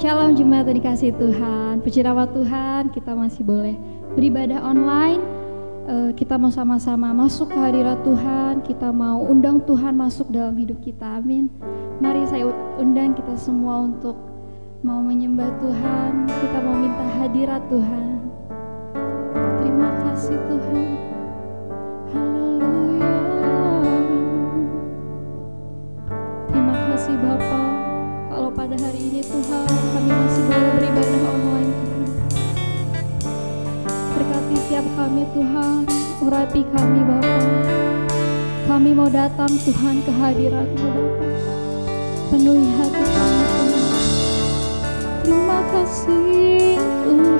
Shalom jemaat yang dikasihi Tuhan, puji nama Tuhan, kita masih boleh beribadah online. Kita mau sama-sama masuk ke hadirat Tuhan, kita mau undang Tuhan masuk dalam hidup kita, amin. Mari saya undang kita semua untuk mau menyembah Tuhan, kita mau minta hadirat Tuhan. Terima kasih Tuhan, haleluya. Terima kasih Bapa. Kalau pada hari ini Tuhan kami masih boleh beribadah online Tuhan. Berkati tiap kami Tuhan, urapi kami Bapa. Kami mau datang Tuhan ke hadirat-Mu Bapa. Penuhi hati kami Tuhan. Terima kasih Tuhan.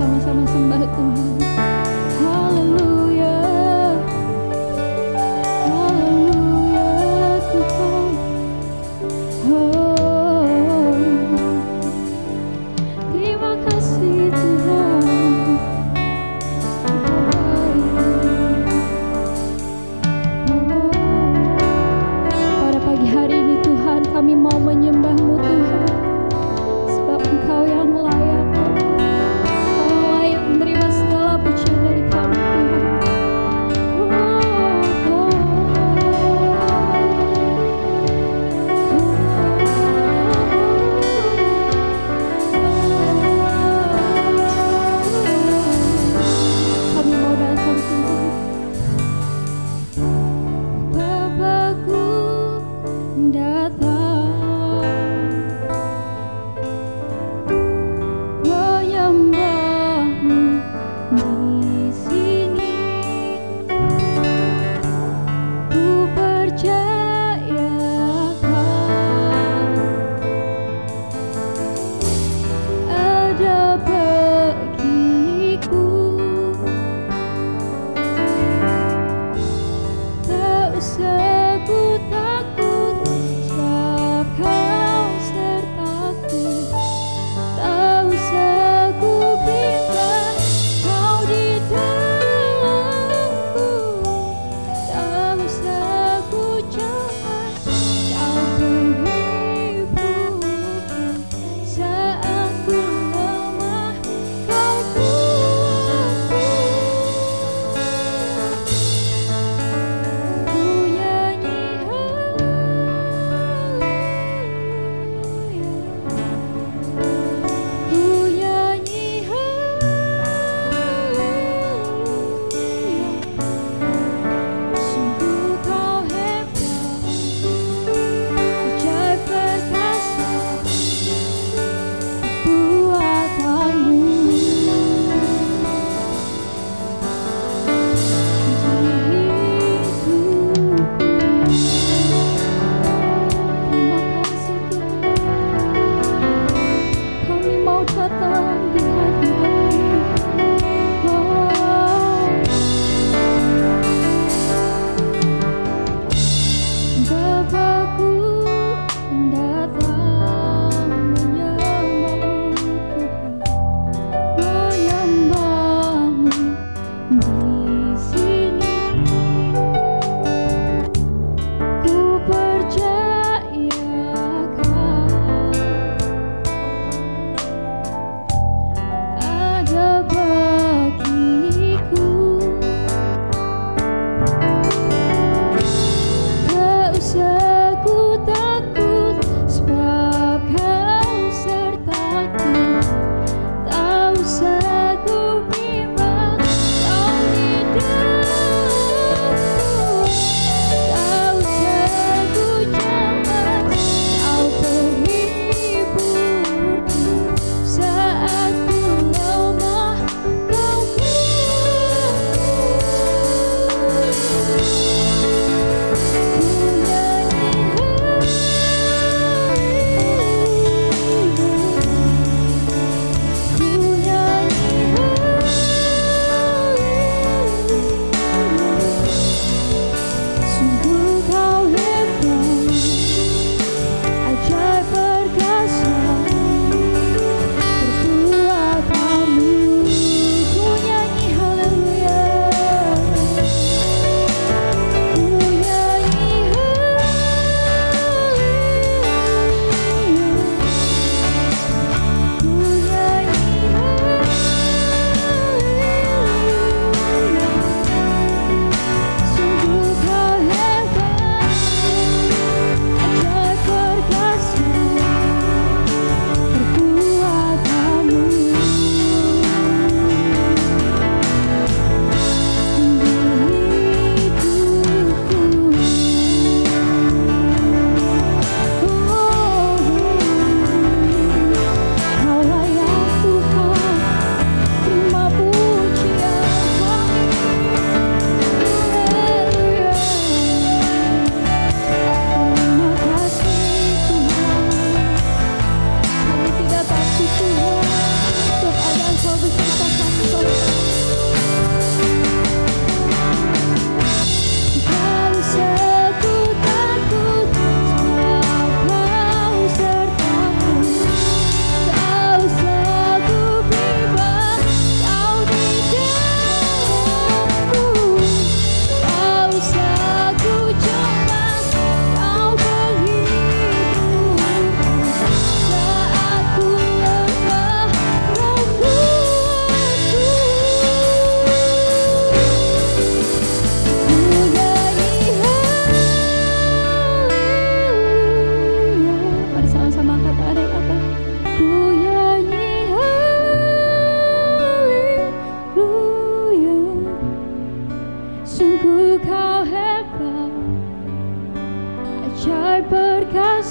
Sama-sama sembah Tuhan. Haleluya, haleluya Tuhan. Oh, terima kasih Tuhan. Oh, pada pagi hari ini Tuhan kami mau menyembah-Mu Tuhan, sebab Engkau yang layak. Menerima segala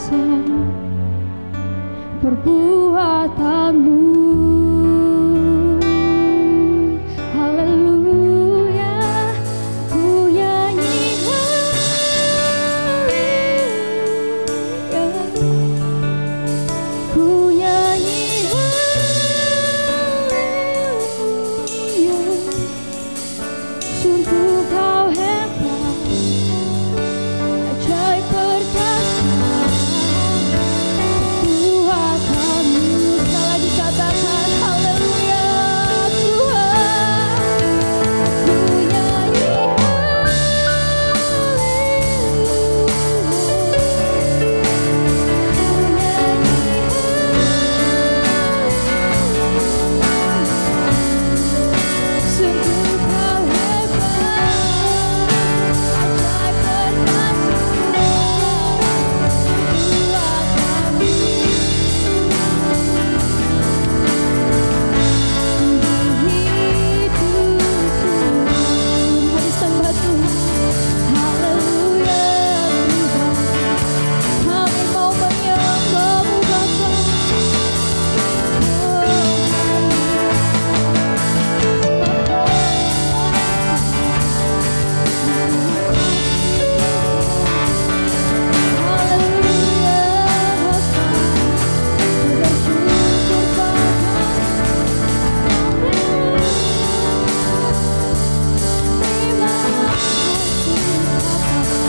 besar perbuatanmu. Haleluya, ku nyanyi haleluya, ku nyanyi haleluya. Sungguh kau hebat, ajaib perkasa Tuhanmu. Sekali lagi katakan haleluya Tuhan, ku nyanyi sungguh kau hebat, ajaib perkasa Tuhanmu. Mari sembah Tuhan, haleluya Tuhan, kami mau menyembah-Mu Bapa. Haleluya Bapa, bersyukur Bapa. Terima kasih Bapa,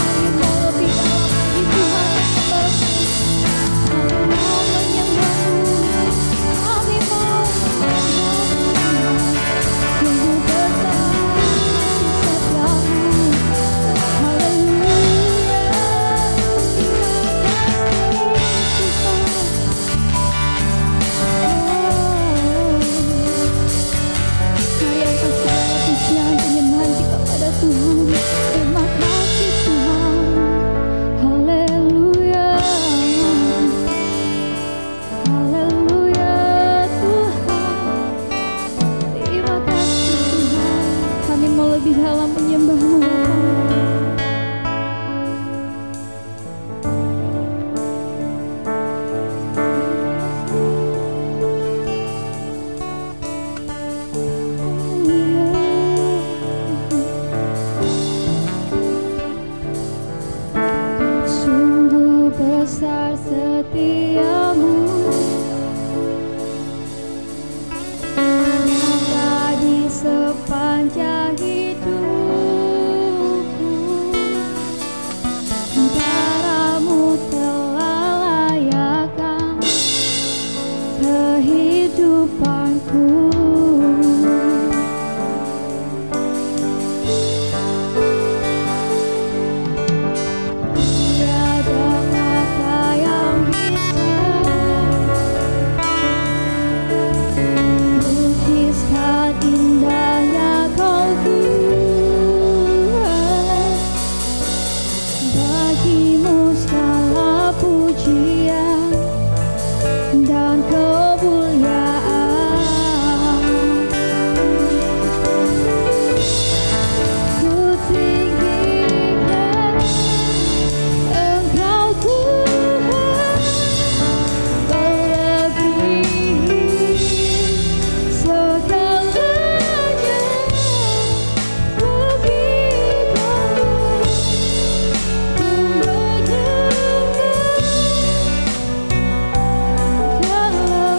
kami mau lebih dalam lagi Tuhan menyembah-Mu, kami mau menyembah-Mu, kami mau menyembah-Mu. Sungguh besar kasih setiamu, haleluya. Mari angkat segala pujian penyembahan kita pada Tuhan. Terima kasih Tuhan, haleluya, haleluya Tuhan. Terima kasih Tuhan, kami mau lebih dalam menyembah-Mu Bapa. Sungguh besar setiamu, nyata di sepanjang hidupku. Padamu telah layakkan kehidupanku. Tiada kata yang bisa lukiskan indahnya Kau Tuhan. Bagimu segala pujian dan kemuliaan. Ku tinggikan Engkau Tuhan, melebihi segalanya. Ku berikan, ku menyembah segala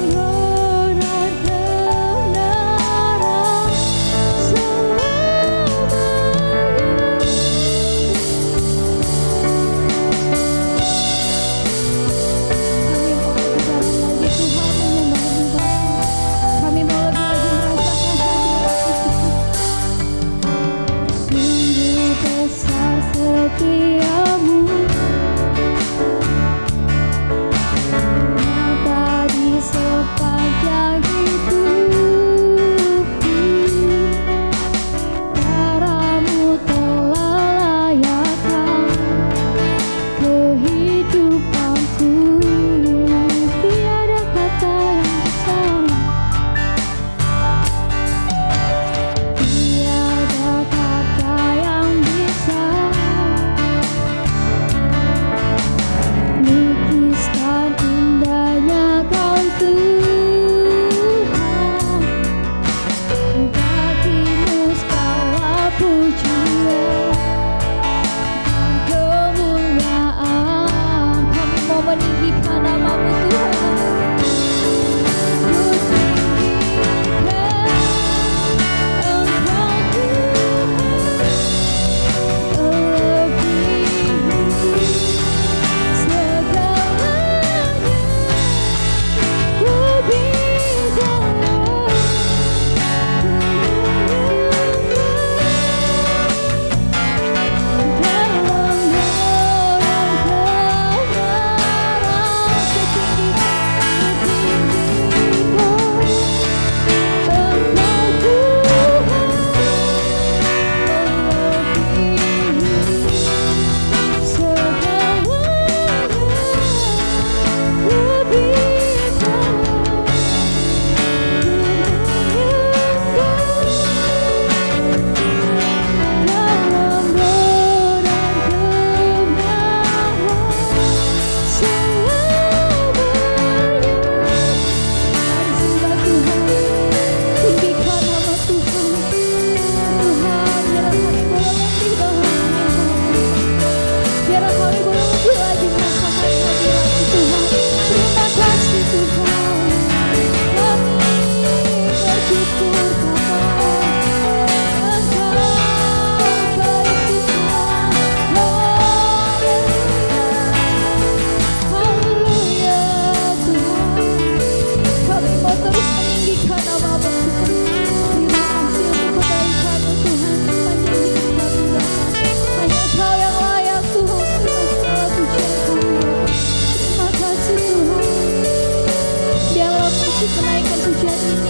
menaikkan pujian ini.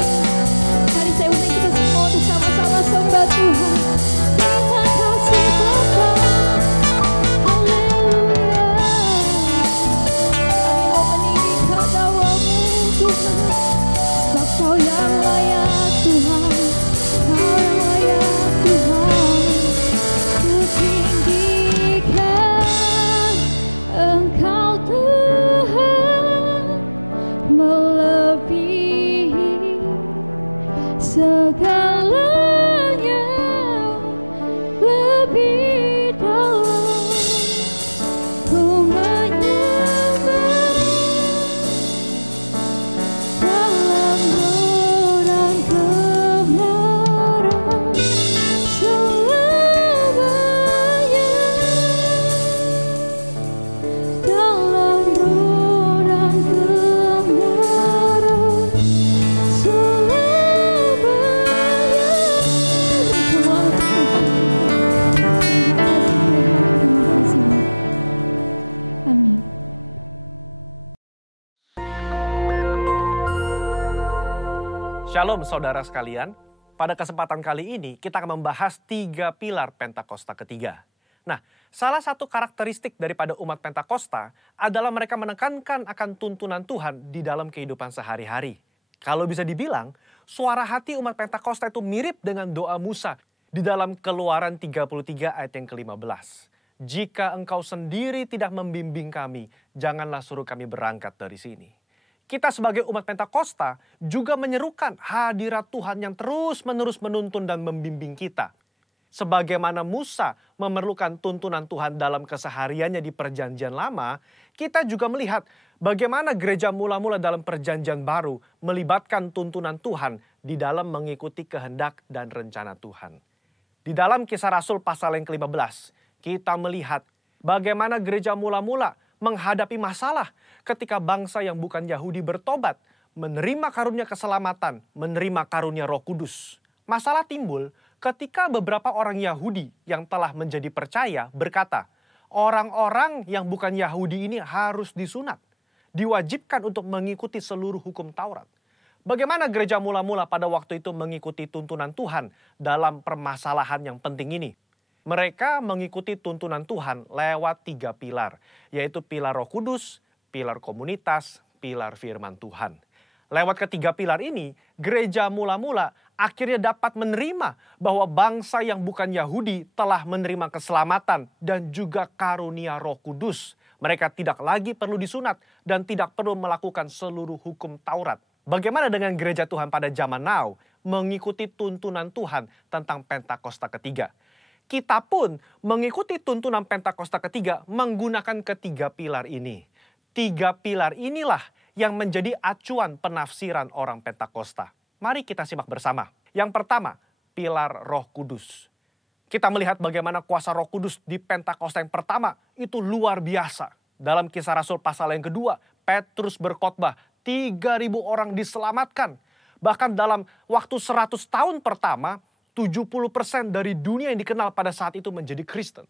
Mari saya undang kita semua untuk sama-sama sembah Tuhan. Terima kasih Bapa. Haleluya. Kami mau meninggi kadawamu Tuhan, sebab Kau yang layak Tuhan, Kau yang layak Tuhan. Ku tinggikan Engkau Tuhan, melebihi segalanya, lebih dalam. Ku menyembah dalam roh dan kebenaran selamanya, dalam roh dan kebenaran selamanya. Semua untuk Tuhan. Terima kasih Tuhan, amin. Shalom saudara sekalian, pada kesempatan kali ini kita akan membahas 3 pilar Pentakosta ketiga. Nah, salah satu karakteristik daripada umat Pentakosta adalah mereka menekankan akan tuntunan Tuhan di dalam kehidupan sehari-hari. Kalau bisa dibilang, suara hati umat Pentakosta itu mirip dengan doa Musa di dalam Keluaran 33 ayat yang ke-15. Jika engkau sendiri tidak membimbing kami, janganlah suruh kami berangkat dari sini. Kita sebagai umat Pentakosta juga menyerukan hadirat Tuhan yang terus-menerus menuntun dan membimbing kita. Sebagaimana Musa memerlukan tuntunan Tuhan dalam kesehariannya di Perjanjian Lama, kita juga melihat bagaimana gereja mula-mula dalam Perjanjian Baru melibatkan tuntunan Tuhan di dalam mengikuti kehendak dan rencana Tuhan. Di dalam Kisah Rasul pasal yang ke-15, kita melihat bagaimana gereja mula-mula menghadapi masalah ketika bangsa yang bukan Yahudi bertobat, menerima karunia keselamatan, menerima karunia Roh Kudus. Masalah timbul ketika beberapa orang Yahudi yang telah menjadi percaya berkata, orang-orang yang bukan Yahudi ini harus disunat, diwajibkan untuk mengikuti seluruh hukum Taurat. Bagaimana gereja mula-mula pada waktu itu mengikuti tuntunan Tuhan dalam permasalahan yang penting ini? Mereka mengikuti tuntunan Tuhan lewat 3 pilar, yaitu pilar Roh Kudus, pilar komunitas, pilar firman Tuhan. Lewat ketiga pilar ini, gereja mula-mula akhirnya dapat menerima bahwa bangsa yang bukan Yahudi telah menerima keselamatan dan juga karunia Roh Kudus. Mereka tidak lagi perlu disunat dan tidak perlu melakukan seluruh hukum Taurat. Bagaimana dengan gereja Tuhan pada zaman now mengikuti tuntunan Tuhan tentang Pentakosta ketiga? Kita pun mengikuti tuntunan Pentakosta ketiga menggunakan ketiga pilar ini. 3 pilar inilah yang menjadi acuan penafsiran orang Pentakosta. Mari kita simak bersama. Yang pertama, pilar Roh Kudus. Kita melihat bagaimana kuasa Roh Kudus di Pentakosta yang pertama itu luar biasa. Dalam Kisah Rasul pasal yang kedua, Petrus berkhotbah, 3.000 orang diselamatkan. Bahkan dalam waktu 100 tahun pertama, 70% dari dunia yang dikenal pada saat itu menjadi Kristen.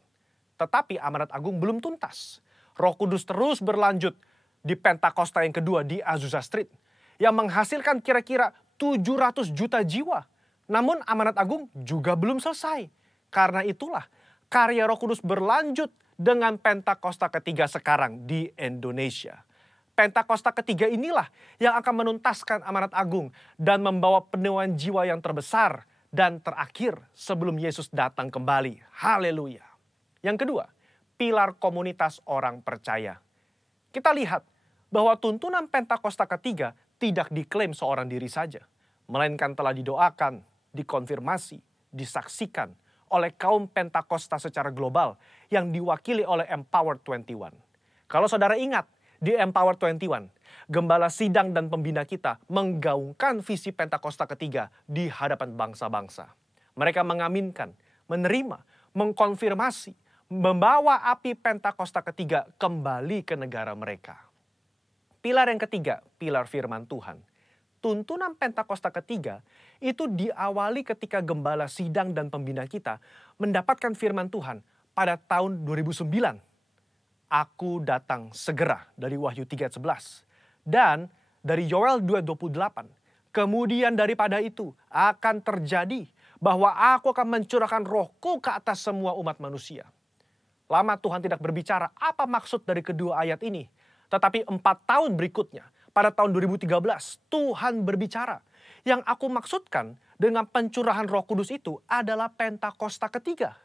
Tetapi amanat agung belum tuntas. Roh Kudus terus berlanjut di Pentakosta yang kedua di Azusa Street, yang menghasilkan kira-kira 700 juta jiwa. Namun amanat agung juga belum selesai. Karena itulah karya Roh Kudus berlanjut dengan Pentakosta ketiga sekarang di Indonesia. Pentakosta ketiga inilah yang akan menuntaskan amanat agung dan membawa penuaian jiwa yang terbesar dan terakhir sebelum Yesus datang kembali. Haleluya. Yang kedua, pilar komunitas orang percaya. Kita lihat bahwa tuntunan Pentakosta ketiga tidak diklaim seorang diri saja, melainkan telah didoakan, dikonfirmasi, disaksikan oleh kaum Pentakosta secara global yang diwakili oleh Empower 21. Kalau saudara ingat, di Empower 21, gembala sidang dan pembina kita menggaungkan visi Pentakosta ketiga di hadapan bangsa-bangsa. Mereka mengaminkan, menerima, mengkonfirmasi, membawa api Pentakosta ketiga kembali ke negara mereka. Pilar yang ketiga, pilar firman Tuhan. Tuntunan Pentakosta ketiga itu diawali ketika gembala sidang dan pembina kita mendapatkan firman Tuhan pada tahun 2009. Aku datang segera dari Wahyu 3:11. Dan dari Yoel 2:28. Kemudian daripada itu akan terjadi bahwa aku akan mencurahkan rohku ke atas semua umat manusia. Lama Tuhan tidak berbicara apa maksud dari kedua ayat ini. Tetapi 4 tahun berikutnya, pada tahun 2013, Tuhan berbicara. Yang aku maksudkan dengan pencurahan Roh Kudus itu adalah Pentakosta ketiga.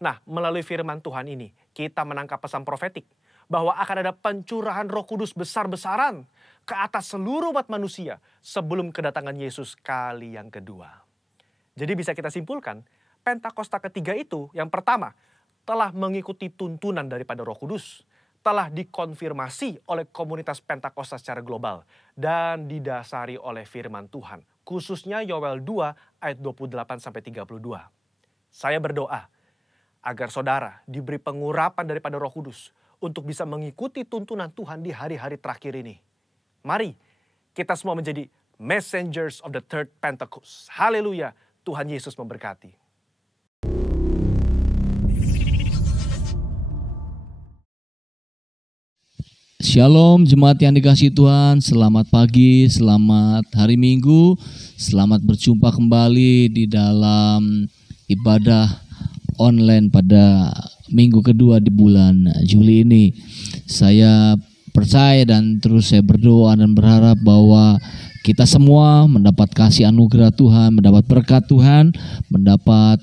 Nah, melalui firman Tuhan ini, kita menangkap pesan profetik bahwa akan ada pencurahan Roh Kudus besar-besaran ke atas seluruh umat manusia sebelum kedatangan Yesus kali yang kedua. Jadi bisa kita simpulkan, Pentakosta ketiga itu yang pertama telah mengikuti tuntunan daripada Roh Kudus, telah dikonfirmasi oleh komunitas Pentakosta secara global, dan didasari oleh firman Tuhan, khususnya Yoel 2 ayat 28-32. Saya berdoa agar saudara diberi pengurapan daripada Roh Kudus untuk bisa mengikuti tuntunan Tuhan di hari-hari terakhir ini. Mari kita semua menjadi messengers of the third Pentecost. Haleluya, Tuhan Yesus memberkati. Shalom jemaat yang dikasihi Tuhan, selamat pagi, selamat hari Minggu, selamat berjumpa kembali di dalam ibadah online pada minggu kedua di bulan Juli ini. Saya percaya dan terus saya berdoa dan berharap bahwa kita semua mendapat kasih anugerah Tuhan, mendapat berkat Tuhan, mendapat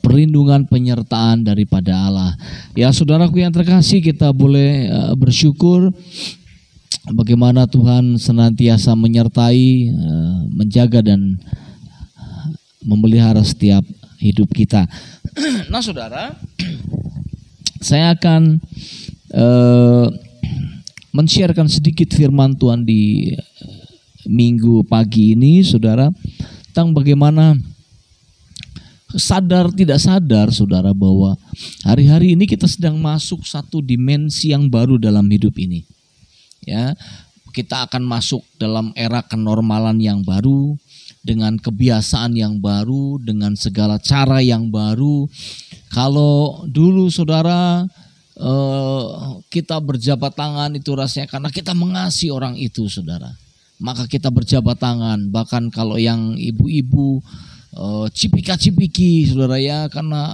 perlindungan penyertaan daripada Allah. Ya saudaraku yang terkasih, kita boleh bersyukur bagaimana Tuhan senantiasa menyertai, menjaga dan memelihara setiap hidup kita. Nah saudara, saya akan men-sharekan sedikit firman Tuhan di minggu pagi ini, saudara, tentang bagaimana sadar tidak sadar, saudara, bahwa hari-hari ini kita sedang masuk satu dimensi yang baru dalam hidup ini. Ya, kita akan masuk dalam era kenormalan yang baru, dengan kebiasaan yang baru, dengan segala cara yang baru. Kalau dulu, saudara, kita berjabat tangan itu rasanya karena kita mengasihi orang itu, saudara. Maka kita berjabat tangan, bahkan kalau yang ibu-ibu cipika-cipiki, saudara ya, karena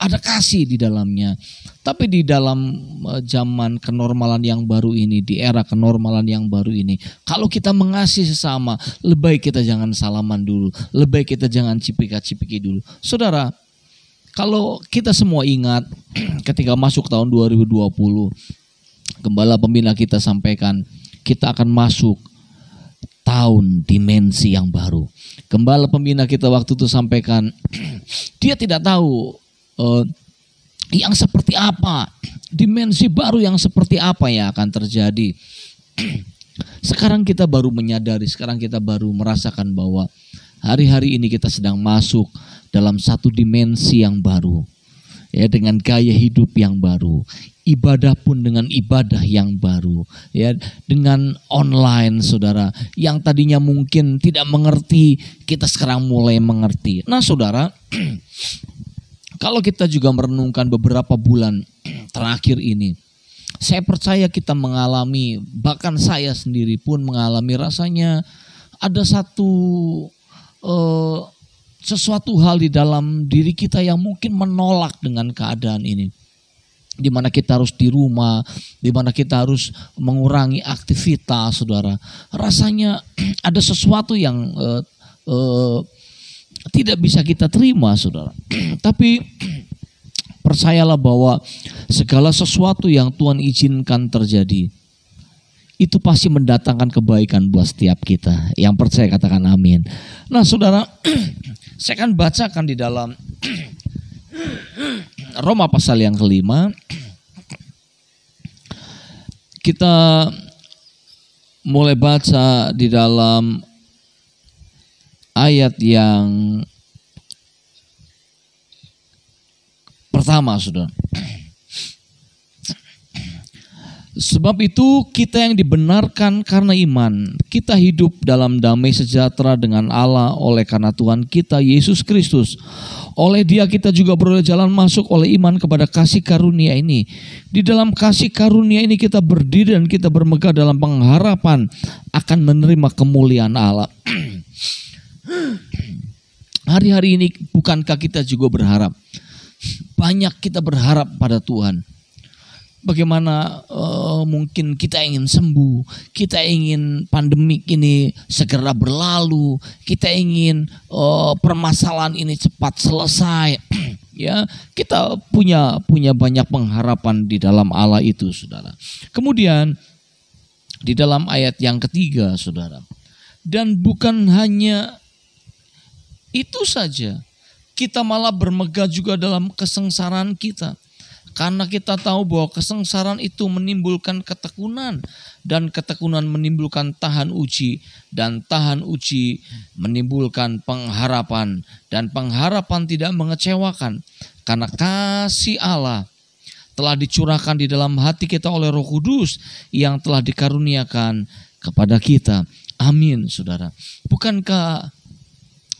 ada kasih di dalamnya. Tapi di dalam zaman kenormalan yang baru ini, di era kenormalan yang baru ini, kalau kita mengasihi sesama, lebih baik kita jangan salaman dulu, lebih baik kita jangan cipika-cipiki dulu. Saudara, kalau kita semua ingat ketika masuk tahun 2020, Gembala Pembina kita sampaikan, kita akan masuk tahun dimensi yang baru. Gembala Pembina kita waktu itu sampaikan, dia tidak tahu yang seperti apa, dimensi baru yang seperti apa yang akan terjadi. Sekarang kita baru menyadari, sekarang kita baru merasakan bahwa hari-hari ini kita sedang masuk dalam satu dimensi yang baru. Ya, dengan gaya hidup yang baru, ibadah pun dengan ibadah yang baru, ya, dengan online, saudara, yang tadinya mungkin tidak mengerti, kita sekarang mulai mengerti. Nah saudara, kalau kita juga merenungkan beberapa bulan terakhir ini, saya percaya kita mengalami, bahkan saya sendiri pun mengalami, rasanya ada sesuatu hal di dalam diri kita yang mungkin menolak dengan keadaan ini. Di mana kita harus di rumah, di mana kita harus mengurangi aktivitas, saudara. Rasanya ada sesuatu yang tidak bisa kita terima, saudara. Tapi percayalah bahwa segala sesuatu yang Tuhan izinkan terjadi, itu pasti mendatangkan kebaikan buat setiap kita. Yang percaya katakan amin. Nah saudara, saya akan bacakan di dalam Roma pasal yang kelima. Kita mulai baca di dalam ayat yang pertama, saudara. Sebab itu kita yang dibenarkan karena iman, kita hidup dalam damai sejahtera dengan Allah oleh karena Tuhan kita Yesus Kristus. Oleh Dia kita juga beroleh jalan masuk oleh iman kepada kasih karunia ini. Di dalam kasih karunia ini kita berdiri dan kita bermegah dalam pengharapan akan menerima kemuliaan Allah. Hari-hari ini bukankah kita juga berharap? Banyak kita berharap pada Tuhan. Bagaimana mungkin kita ingin sembuh, kita ingin pandemik ini segera berlalu, kita ingin permasalahan ini cepat selesai. Ya, kita punya banyak pengharapan di dalam Allah itu, saudara. Kemudian di dalam ayat yang ketiga, saudara, dan bukan hanya itu saja, kita malah bermegah juga dalam kesengsaraan kita. Karena kita tahu bahwa kesengsaraan itu menimbulkan ketekunan, dan ketekunan menimbulkan tahan uji, dan tahan uji menimbulkan pengharapan, dan pengharapan tidak mengecewakan. Karena kasih Allah telah dicurahkan di dalam hati kita oleh Roh Kudus yang telah dikaruniakan kepada kita. Amin, saudara. Bukankah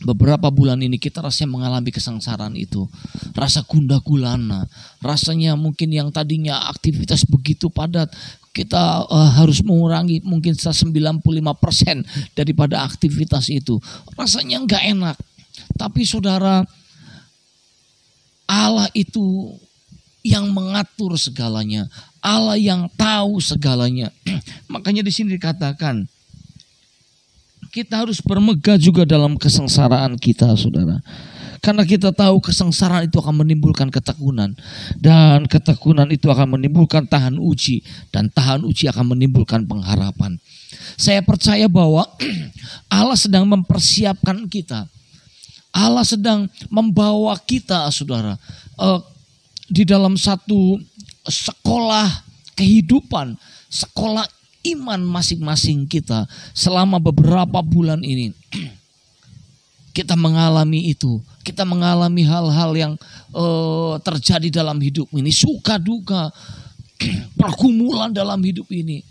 beberapa bulan ini kita rasanya mengalami kesengsaraan itu, rasa gundah gulana, rasanya mungkin yang tadinya aktivitas begitu padat, kita harus mengurangi mungkin 95% daripada aktivitas itu. Rasanya enggak enak. Tapi saudara, Allah itu yang mengatur segalanya, Allah yang tahu segalanya. Makanya di sini dikatakan, kita harus bermegah juga dalam kesengsaraan kita, saudara. Karena kita tahu kesengsaraan itu akan menimbulkan ketekunan. Dan ketekunan itu akan menimbulkan tahan uji. Dan tahan uji akan menimbulkan pengharapan. Saya percaya bahwa Allah sedang mempersiapkan kita. Allah sedang membawa kita, saudara, di dalam satu sekolah kehidupan, sekolah iman masing-masing kita. Selama beberapa bulan ini kita mengalami itu, kita mengalami hal-hal yang terjadi dalam hidup ini, suka duka, pergumulan dalam hidup ini.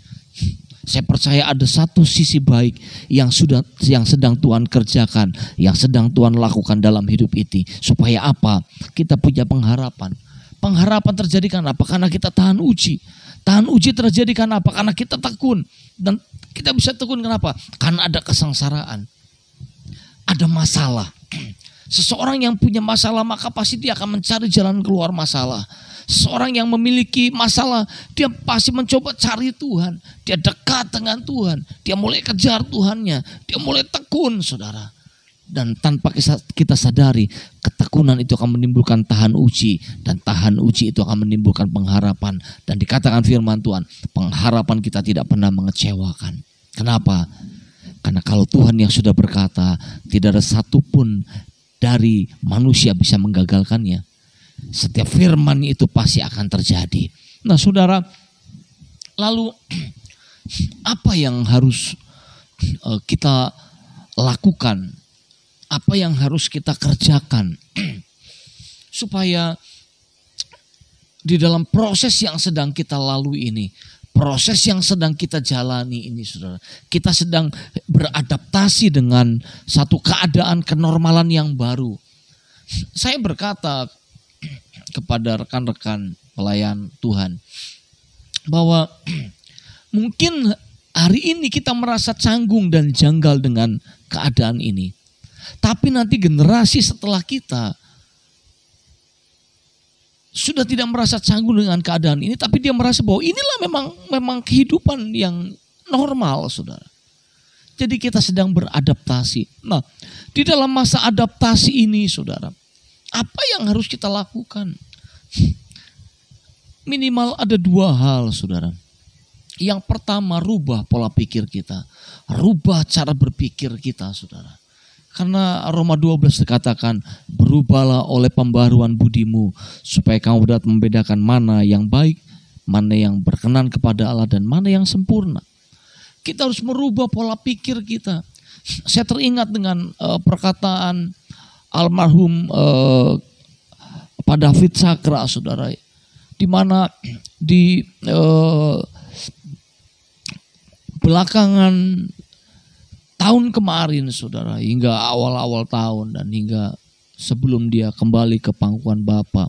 Saya percaya ada satu sisi baik yang sedang Tuhan kerjakan, yang sedang Tuhan lakukan dalam hidup ini. Supaya apa? Kita punya pengharapan. Pengharapan terjadi karena apa? Karena kita tahan uji. Tahan uji terjadi karena apa? Karena kita tekun. Dan kita bisa tekun kenapa? Karena ada kesengsaraan. Ada masalah. Seseorang yang punya masalah maka pasti dia akan mencari jalan keluar masalah. Seseorang yang memiliki masalah, dia pasti mencoba cari Tuhan. Dia dekat dengan Tuhan. Dia mulai kejar Tuhannya. Dia mulai tekun, saudara. Dan tanpa kita sadari, ketekunan itu akan menimbulkan tahan uji. Dan tahan uji itu akan menimbulkan pengharapan. Dan dikatakan firman Tuhan, pengharapan kita tidak pernah mengecewakan. Kenapa? Karena kalau Tuhan yang sudah berkata, tidak ada satupun dari manusia bisa menggagalkannya. Setiap firman itu pasti akan terjadi. Nah saudara, lalu apa yang harus kita lakukan? Apa yang harus kita kerjakan supaya di dalam proses yang sedang kita lalui ini, proses yang sedang kita jalani ini, saudara, kita sedang beradaptasi dengan satu keadaan kenormalan yang baru. Saya berkata kepada rekan-rekan pelayan Tuhan bahwa mungkin hari ini kita merasa canggung dan janggal dengan keadaan ini. Tapi nanti generasi setelah kita sudah tidak merasa canggung dengan keadaan ini, tapi dia merasa bahwa inilah memang kehidupan yang normal, saudara. Jadi kita sedang beradaptasi. Nah, di dalam masa adaptasi ini, saudara, apa yang harus kita lakukan? Minimal ada dua hal, saudara. Yang pertama, rubah pola pikir kita, rubah cara berpikir kita, saudara. Karena Roma 12 dikatakan, berubahlah oleh pembaruan budimu supaya kamu dapat membedakan mana yang baik, mana yang berkenan kepada Allah, dan mana yang sempurna. Kita harus merubah pola pikir kita. Saya teringat dengan perkataan almarhum Pak David Sakra, saudara, di mana di belakangan tahun kemarin saudara, hingga awal-awal tahun dan hingga sebelum dia kembali ke pangkuan Bapa,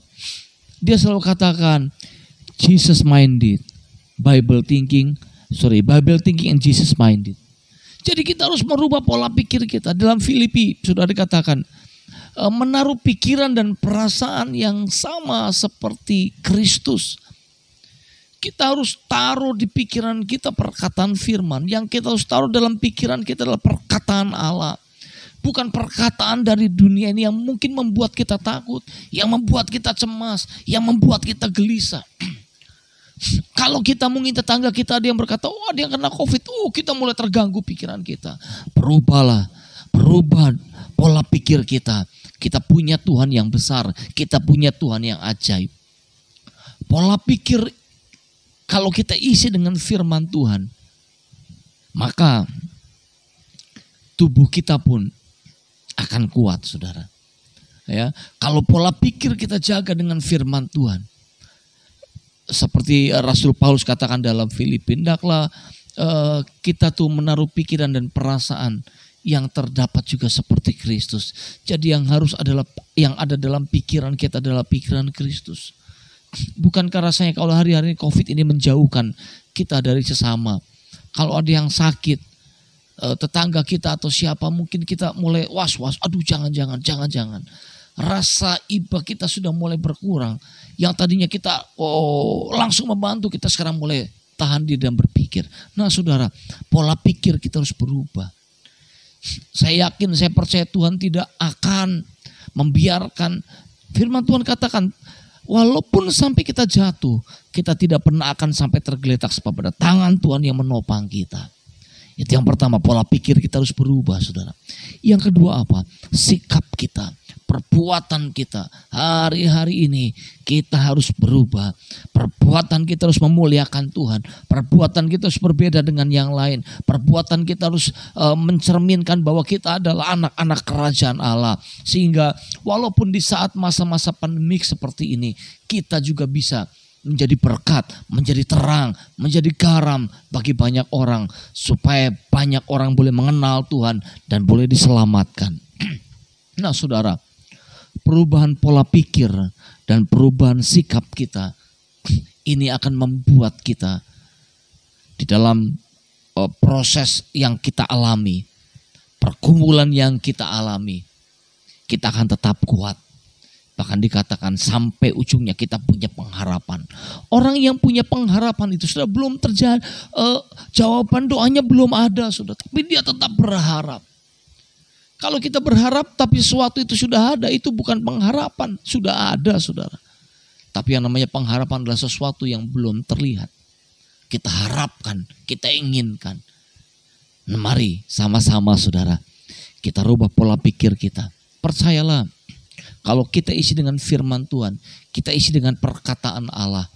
dia selalu katakan Jesus minded, Bible thinking and Jesus minded. Jadi kita harus merubah pola pikir kita. Dalam Filipi sudah dikatakan menaruh pikiran dan perasaan yang sama seperti Kristus. Kita harus taruh di pikiran kita perkataan firman. Yang kita harus taruh dalam pikiran kita adalah perkataan Allah. Bukan perkataan dari dunia ini yang mungkin membuat kita takut, yang membuat kita cemas, yang membuat kita gelisah. Kalau kita mungkin tetangga kita ada yang berkata, oh dia kena COVID, kita mulai terganggu pikiran kita. Berubah pola pikir kita. Kita punya Tuhan yang besar, kita punya Tuhan yang ajaib. Pola pikir kalau kita isi dengan firman Tuhan, maka tubuh kita pun akan kuat, saudara. Ya, kalau pola pikir kita jaga dengan firman Tuhan, seperti Rasul Paulus katakan dalam Filipi, hendaklah kita tuh menaruh pikiran dan perasaan yang terdapat juga seperti Kristus. Jadi yang ada dalam pikiran kita adalah pikiran Kristus. Bukankah rasanya kalau hari-hari COVID ini menjauhkan kita dari sesama? Kalau ada yang sakit, tetangga kita atau siapa, mungkin kita mulai was-was. Aduh jangan. Rasa iba kita sudah mulai berkurang. Yang tadinya kita langsung membantu, kita sekarang mulai tahan diri dan berpikir. Nah saudara, pola pikir kita harus berubah. Saya yakin, saya percaya Tuhan tidak akan membiarkan. Firman Tuhan katakan, walaupun sampai kita jatuh, kita tidak pernah akan sampai tergeletak sebab ada tangan Tuhan yang menopang kita. Itu yang pertama, pola pikir kita harus berubah, saudara. Yang kedua apa? Sikap kita, perbuatan kita. Hari-hari ini kita harus berubah. Perbuatan kita harus memuliakan Tuhan. Perbuatan kita harus berbeda dengan yang lain. Perbuatan kita harus mencerminkan bahwa kita adalah anak-anak kerajaan Allah. Sehingga walaupun di saat masa-masa pandemik seperti ini, kita juga bisa menjadi berkat, menjadi terang, menjadi garam bagi banyak orang. Supaya banyak orang boleh mengenal Tuhan dan boleh diselamatkan. Nah saudara, perubahan pola pikir dan perubahan sikap kita ini akan membuat kita di dalam proses yang kita alami, pergumulan yang kita alami, kita akan tetap kuat. Bahkan dikatakan sampai ujungnya kita punya pengharapan. Orang yang punya pengharapan itu sudah belum terjadi, jawaban doanya belum ada, sudah, tapi dia tetap berharap. Kalau kita berharap tapi sesuatu itu sudah ada, itu bukan pengharapan, sudah ada, saudara. Tapi yang namanya pengharapan adalah sesuatu yang belum terlihat. Kita harapkan, kita inginkan. Nah, mari sama-sama saudara, kita rubah pola pikir kita. Percayalah, kalau kita isi dengan firman Tuhan, kita isi dengan perkataan Allah,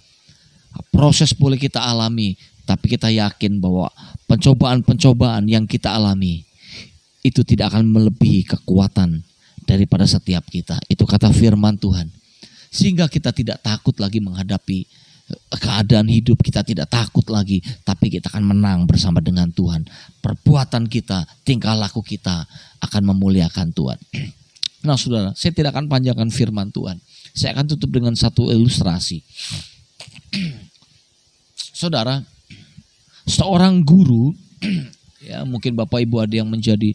proses boleh kita alami, tapi kita yakin bahwa pencobaan-pencobaan yang kita alami itu tidak akan melebihi kekuatan daripada setiap kita. Itu kata firman Tuhan. Sehingga kita tidak takut lagi menghadapi keadaan hidup, kita tidak takut lagi, tapi kita akan menang bersama dengan Tuhan. Perbuatan kita, tingkah laku kita akan memuliakan Tuhan. Nah saudara, saya tidak akan panjangkan firman Tuhan. Saya akan tutup dengan satu ilustrasi. Saudara, seorang guru, ya mungkin Bapak Ibu ada yang menjadi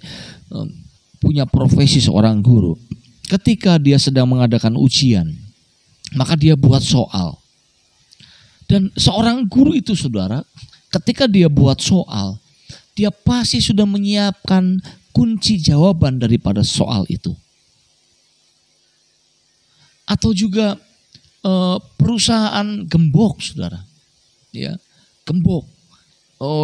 punya profesi seorang guru. Ketika dia sedang mengadakan ujian, maka dia buat soal. Dan seorang guru itu saudara, ketika dia buat soal, dia pasti sudah menyiapkan kunci jawaban daripada soal itu. Atau juga perusahaan gembok, saudara, ya gembok,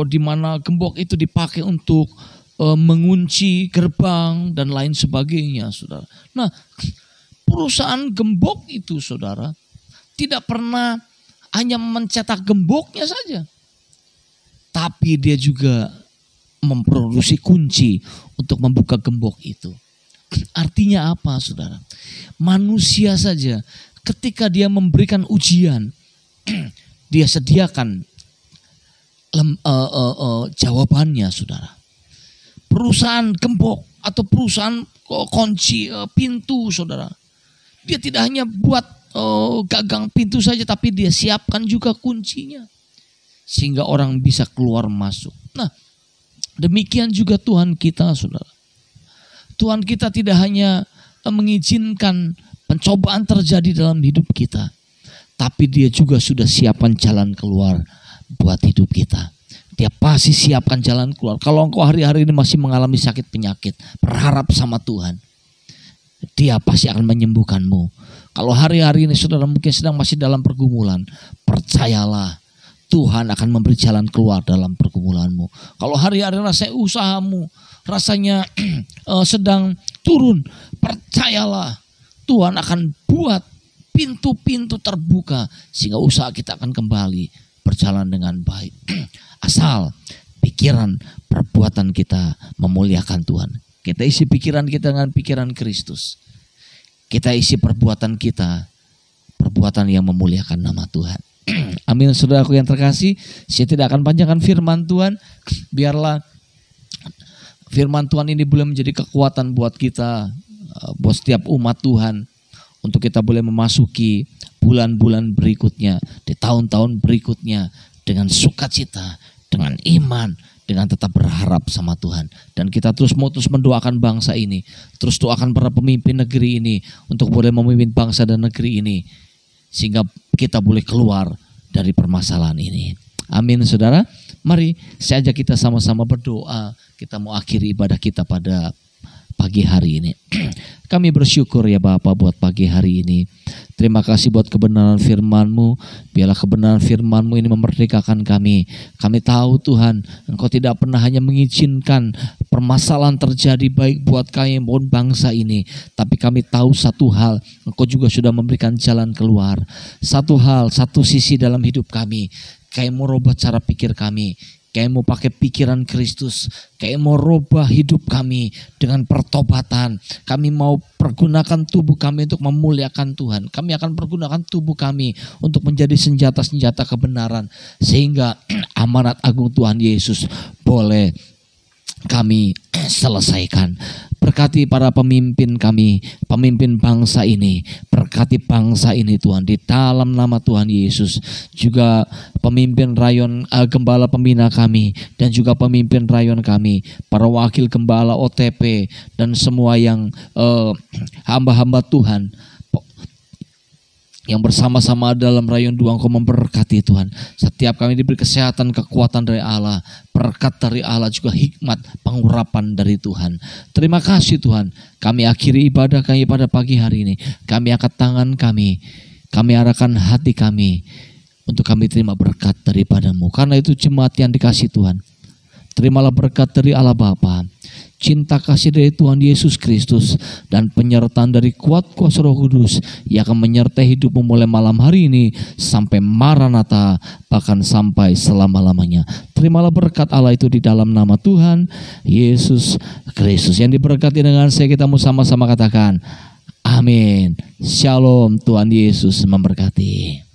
di mana gembok itu dipakai untuk mengunci gerbang dan lain sebagainya, saudara. Nah, perusahaan gembok itu, saudara, tidak pernah hanya mencetak gemboknya saja, tapi dia juga memproduksi kunci untuk membuka gembok itu. Artinya apa, saudara? Manusia saja ketika dia memberikan ujian, dia sediakan jawabannya, saudara. Perusahaan gembok atau perusahaan kunci pintu, saudara. Dia tidak hanya buat gagang pintu saja, tapi dia siapkan juga kuncinya. Sehingga orang bisa keluar masuk. Nah, demikian juga Tuhan kita, saudara. Tuhan kita tidak hanya mengizinkan pencobaan terjadi dalam hidup kita, tapi dia juga sudah siapkan jalan keluar buat hidup kita. Dia pasti siapkan jalan keluar. Kalau engkau hari-hari ini masih mengalami sakit penyakit, berharap sama Tuhan, dia pasti akan menyembuhkanmu. Kalau hari-hari ini saudara mungkin sedang masih dalam pergumulan, percayalah Tuhan akan memberi jalan keluar dalam pergumulanmu. Kalau hari-hari rasanya usahamu rasanya sedang turun, percayalah Tuhan akan buat pintu-pintu terbuka sehingga usaha kita akan kembali berjalan dengan baik. Asal pikiran, perbuatan kita memuliakan Tuhan. Kita isi pikiran kita dengan pikiran Kristus. Kita isi perbuatan kita, perbuatan yang memuliakan nama Tuhan. Amin, saudaraku yang terkasih. Saya tidak akan panjangkan firman Tuhan. Biarlah firman Tuhan ini boleh menjadi kekuatan buat kita, buat setiap umat Tuhan, untuk kita boleh memasuki bulan-bulan berikutnya, di tahun-tahun berikutnya dengan sukacita, dengan iman, dengan tetap berharap sama Tuhan. Dan kita terus mendoakan bangsa ini, terus doakan para pemimpin negeri ini untuk boleh memimpin bangsa dan negeri ini, sehingga kita boleh keluar dari permasalahan ini. Amin, saudara. Mari saya ajak kita sama-sama berdoa. Kita mau akhiri ibadah kita pada pagi hari ini. Kami bersyukur ya Bapa buat pagi hari ini. Terima kasih buat kebenaran firman-Mu. Biarlah kebenaran firman-Mu ini memerdekakan kami. Kami tahu Tuhan, Engkau tidak pernah hanya mengizinkan permasalahan terjadi baik buat kami maupun bangsa ini. Tapi kami tahu satu hal, Engkau juga sudah memberikan jalan keluar. Satu hal, satu sisi dalam hidup kami. Kami mau rubah cara pikir kami. Kami mau pakai pikiran Kristus. Kami mau rubah hidup kami dengan pertobatan. Kami mau pergunakan tubuh kami untuk memuliakan Tuhan. Kami akan pergunakan tubuh kami untuk menjadi senjata-senjata kebenaran. Sehingga amanat agung Tuhan Yesus boleh kami selesaikan. Berkati para pemimpin kami, pemimpin bangsa ini. Berkati bangsa ini Tuhan, di dalam nama Tuhan Yesus. Juga pemimpin rayon, gembala pembina kami, dan juga pemimpin rayon kami, para wakil gembala OTP, dan semua yang hamba-hamba Tuhan yang bersama-sama dalam rayon doa, Engkau memberkati Tuhan. Setiap kami diberi kesehatan, kekuatan dari Allah, berkat dari Allah, juga hikmat, pengurapan dari Tuhan. Terima kasih Tuhan. Kami akhiri ibadah kami pada pagi hari ini. Kami angkat tangan kami arahkan hati kami untuk kami terima berkat daripada-Mu. Karena itu jemaat yang dikasih Tuhan, terimalah berkat dari Allah Bapa, cinta kasih dari Tuhan Yesus Kristus, dan penyertaan dari kuat kuasa Roh Kudus yang akan menyertai hidupmu mulai malam hari ini sampai Maranatha, bahkan sampai selama-lamanya. Terimalah berkat Allah itu di dalam nama Tuhan Yesus Kristus. Yang diberkati dengan saya, kita mau sama-sama katakan amin. Shalom, Tuhan Yesus memberkati.